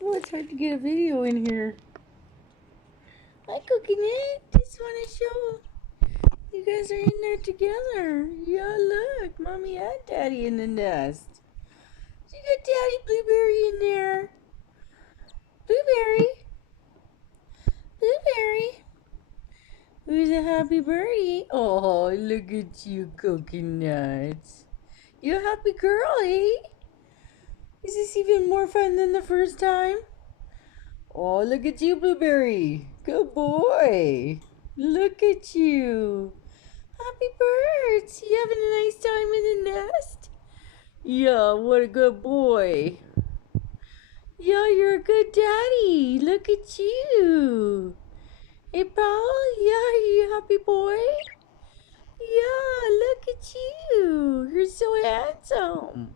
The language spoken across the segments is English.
Oh, it's hard to get a video in here. Hi, Coconut. Just want to show you guys are in there together. Yeah, look. Mommy and Daddy in the nest. So you got Daddy Blueberry in there. Blueberry. Blueberry. Who's a happy birdie? Oh, look at you, Coconut. You a happy girl, eh? Is this even more fun than the first time? Oh, look at you, Blueberry. Good boy. Look at you. Happy birds. You having a nice time in the nest? Yeah, what a good boy. Yeah, you're a good daddy. Look at you. Hey, Paul. Yeah, you happy boy? Yeah, look at you. You're so handsome.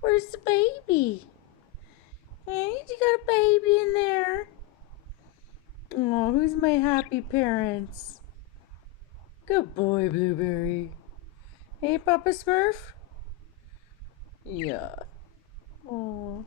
Where's the baby? Hey, you got a baby in there? Oh, who's my happy parents? Good boy, Blueberry. Hey, Papa Smurf? Yeah. Oh.